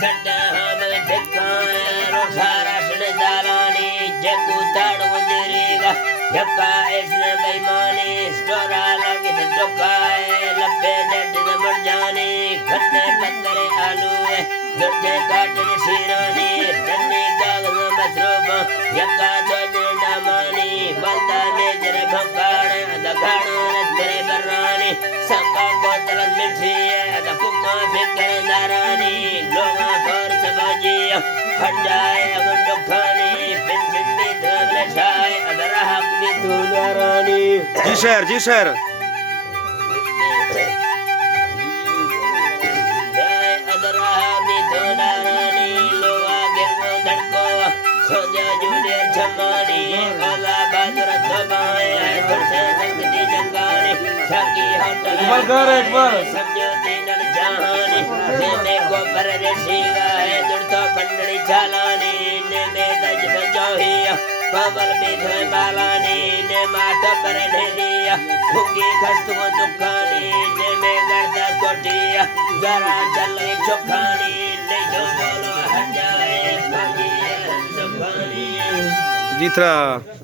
झट हम ठिकाए रोशा राशन दालानी जगू ताड़ वजरेगा यका इसने बेईमानी स्टोरा लगे तो टोकाए लपे जट न मर जाने खन्ने पत्तरे आलू है जटे काटन शीरानी रन्ने कागज मथरोबा यका चोजन डामानी बलदा नेजर भंकाड़ दगाड़ नजरे बर्रानी संका बोतल मिठी है दफुका फिकर दारानी लोगा पर सबाजी हट जाए अगर दुखानी पेंशन में धवल छाए अदर हम की दुलारानी जी सर सोजा जूनियर छमानी काला बाजरा दबाए धरते संगति जंगाने शाकी होटल एक बार समझो दीनल जहानी ने को पर रेशीगा है जुड़ता पंडड़ी चालानी ने में दज बचोहिया कमल में धोए बालानी ने माथा पर ने दिया भूखी खस्तु दुखानी ने में गर्दा कोटिया जरा चल चुखानी ने जो बोलो हट जाए जीत रहा